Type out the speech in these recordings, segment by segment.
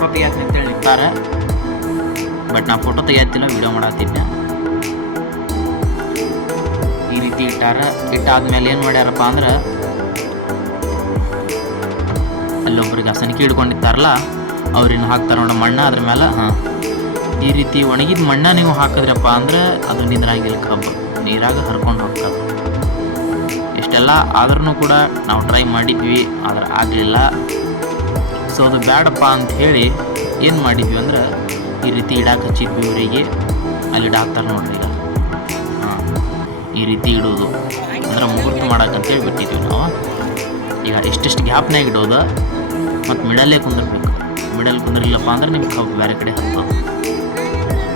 Photo ತೆಗಿಯಾಕ ಅಂತೇಳಿ but ನಾ ಫೋಟೋ ತೆಗಿಯತ್ತಿಲ್ಲ ವಿಡಿಯೋ ಮಾಡತ್ತಿದ್ದೆ ಈ ರೀತಿ ಇಟ್ಟಾರ, ಇಟ್ಟಾದ್ಮೇಲೆ ಏನು ಮಾಡ್ಯಾರಪ್ಪ ಅಂದ್ರೆ, ಅಲ್ಲೊಬ್ರಿಗೆ ಹಸನಿಕೆ ಹಿಡ್ಕೊಂಡಿರ್ತಾರಲ್ಲ ಅವ್ರಿನ್ನು ಹಾಕ್ತಾರೆ ನೋಡ ಮಣ್ಣ, ಅದ್ರ ಮೇಲೆ ಹಾಂ. ಈ ರೀತಿ ಒಣಗಿದ ಮಣ್ಣ ನೀವು ಹಾಕಿದ್ರಪ್ಪ ಅಂದ್ರೆ, ಅದು ನಿಂದ್ರಾಗಿಲ್ಲ ಕಬ್ಬು. ನೀರಾಗ ಹರ್ಕೊಂಡು ಹೋಗ್ತದೆ ಇಷ್ಟೆಲ್ಲ ಆದ್ರೂ ಕೂಡ ನಾವು ಟ್ರೈ ಮಾಡಿದ್ವಿ, ಆದ್ರೆ ಆಗಲಿಲ್ಲ. ಸೊ ಅದು ಬೇಡಪ್ಪ ಅಂತ ಹೇಳಿ ಏನು ಮಾಡಿದ್ವಿ ಅಂದ್ರೆ ಈ ರೀತಿ ಇಡಕ್ಕೆ ಹಚ್ಚಿದ್ವಿ ಇವರಿಗೆ ಅಲ್ಲಿ ಡಾಕ್ಟರ್ ನೋಡ್ರಿ ಈಗ. ಹಾಂ, ಈ ರೀತಿ ಇಡೋದು. ಅಂದ್ರೆ ಮುಹೂರ್ತ ಮಾಡಕ್ಕಂತೇಳಿ ಬಿಟ್ಟಿದ್ವಿ ನಾವು. ಈಗ ಎಷ್ಟೆಷ್ಟು ಗ್ಯಾಪ್ನಾಗ ಇಡೋದು? ಮತ್ತು ಮಿಡಲ್ಲೇ ಕುಂದಿರ್ಬೇಕು. ಮಿಡಲ್ ಕುಂದಿರಲಿಲ್ಲಪ್ಪ ಅಂದ್ರೆ ನಿಮ್ಗೆ ಕಬ್ಬು ಬೇರೆ ಕಡೆ ಹತ್ತೋದು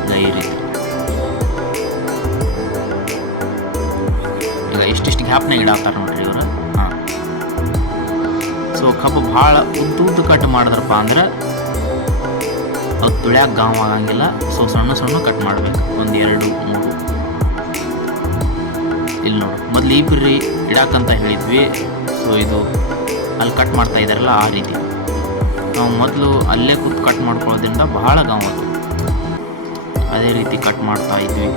ಈಗ ಈ ಈಗ ಎಷ್ಟೆಷ್ಟು ಗ್ಯಾಪ್ನಾಗ ಇಡಾಕ್ತಾರೆ ನೋಡ್ರಿ. ಸೊ ಕಬ್ಬು ಭಾಳ ಉದ್ದು ಉದ್ದು ಕಟ್ ಮಾಡಿದ್ರಪ್ಪ ಅಂದ್ರೆ ಅದು ತುಳ್ಯಾಕ ಗಾಂವ್ ಆಗಂಗಿಲ್ಲ. ಸೊ ಸಣ್ಣ ಸಣ್ಣ ಕಟ್ ಮಾಡ್ಬೇಕು. ಒಂದು ಎರಡು, ಮೂರು. ಇಲ್ಲಿ ನೋಡಿ. ಮೊದಲು ಈ ಬಿರ್ರಿ ಇಡಾಕಂತ ಹೇಳಿದ್ವಿ. ಸೊ ಇದು ಅಲ್ಲಿ ಕಟ್ ಮಾಡ್ತಾ ಇದ್ದಾರಲ್ಲ ಆ ರೀತಿ. ನಾವು ಮೊದಲು ಅಲ್ಲೇ ಕೂತ್ ಕಟ್ ಮಾಡ್ಕೊಳ್ಳೋದ್ರಿಂದ ಬಹಳ ಗಾಂವ್ ಅದು. ಅದೇ ರೀತಿ ಕಟ್ ಮಾಡ್ತಾ ಇದ್ವಿ.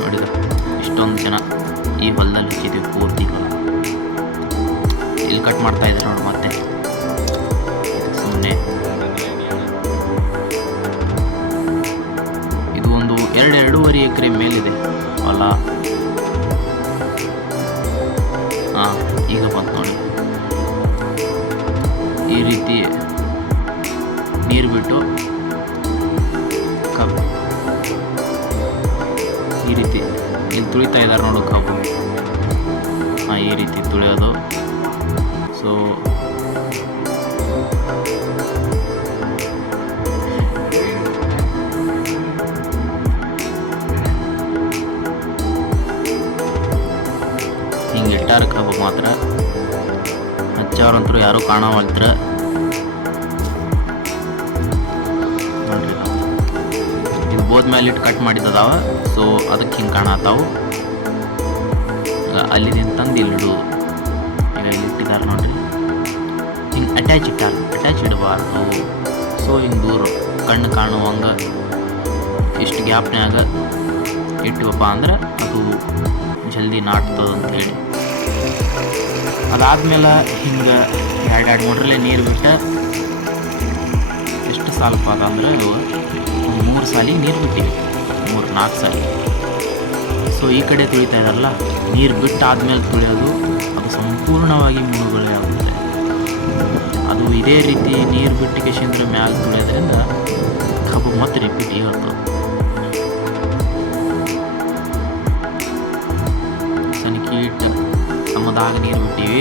ನೋಡಿದ ಇಷ್ಟೊಂದು ಜನ ಈ ಹೊಲದಲ್ಲಿ ಹಚ್ಚಿದ್ವಿ ಪೂರ್ತಿ ಇಲ್ಲಿ ಕಟ್ ಮಾಡ್ತಾ ಇದ್ದಾರೆ ನೋಡಿ ಮತ್ತೆ. ಸುಮ್ಮನೆ ಇದು ಒಂದು ಎರಡು ಎರಡೂವರೆ ಎಕರೆ ಮೇಲಿದೆ ಹೊಲ. ಈಗ ಬಂತು ನೋಡಿ. ಈ ರೀತಿ ನೀರು ಬಿಟ್ಟು ಕಬ್ಬು ಈ ರೀತಿ ಇಲ್ಲಿ ತುಳಿತಾ ಇದ್ದಾರೆ ನೋಡು ಕಬ್ಬು. ಹಾಂ, ಈ ರೀತಿ ತುಳಿಯೋದು. ಹಿಂಗೆ ಇಟ್ಟಾರ ಕಬ್ಬು ಮಾತ್ರ. ಹಚ್ಚವ್ರಂತರೂ ಯಾರೂ ಕಾಣವಲ್ತ್ರ. ನೋಡ್ರಿ ಬೋದ್ ಮೇಲೆ ಇಟ್ಟು ಕಟ್ ಮಾಡಿದ್ದದಾವ, ಸೊ ಅದಕ್ಕೆ ಹಿಂಗೆ ಕಾಣತ್ತಾವು ಅಲ್ಲಿ ನಿಂತಂದು ತಂದು ಇಲ್ಲಿ ಇಟ್ಟಿದ್ದಾರೆ ನೋಡ್ರಿ. ಹಿಂಗೆ ಅಟ್ಯಾಚ್ ಇಟ್ಟಾರ, ಅಟ್ಯಾಚ್ ಇಡಬಾರ್ದು. ಸೊ ಹಿಂಗೆ ದೂರ ಕಣ್ಣು ಕಾಣುವಂಗೆ, ಇಷ್ಟು ಗ್ಯಾಪ್ನ್ಯಾಗ ಬಾ ಅಂದ್ರೆ ಅದು ಜಲ್ದಿ ನಾಟ್ತದ ಅಂತ ಹೇಳಿ ಅದಾದ್ಮೇಲೆ ಹಿಂಗೆ ಎರಡು ಎರಡು ಮೂರಲ್ಲೇ ನೀರು ಬಿಟ್ಟ ಎಷ್ಟು ಸಾಲಪ್ಪ ಅದ ಅಂದ್ರೆ ಒಂದು ಮೂರು ಸಾಲಿ ನೀರು ಬಿಟ್ಟಿವಿ. ಮೂರು ನಾಲ್ಕು ಸಾಲಿ. ಸೊ ಈ ಕಡೆ ತುಳಿತಾ ಇದಾರಲ್ಲ, ನೀರು ಬಿಟ್ಟಾದ್ಮೇಲೆ ತುಳಿಯೋದು ಅದು ಸಂಪೂರ್ಣವಾಗಿ ಮುಳುಗಡೆ ಆಗುತ್ತೆ. ಅದು ಇದೇ ರೀತಿ ನೀರು ಬಿಟ್ಟು ಕೆಶಿಂದ್ರ ಮ್ಯಾಲೆ ತುಳಿಯೋದ್ರಿಂದ ಕಬ್ಬು ಮತ್ತೆ ರಿಪೀಟ್ ಹೇಳ್ತದೆ ಸನಿಕೀಟ್ ಸಮದಾಗ ನೀರು ಬಿಟ್ಟಿವಿ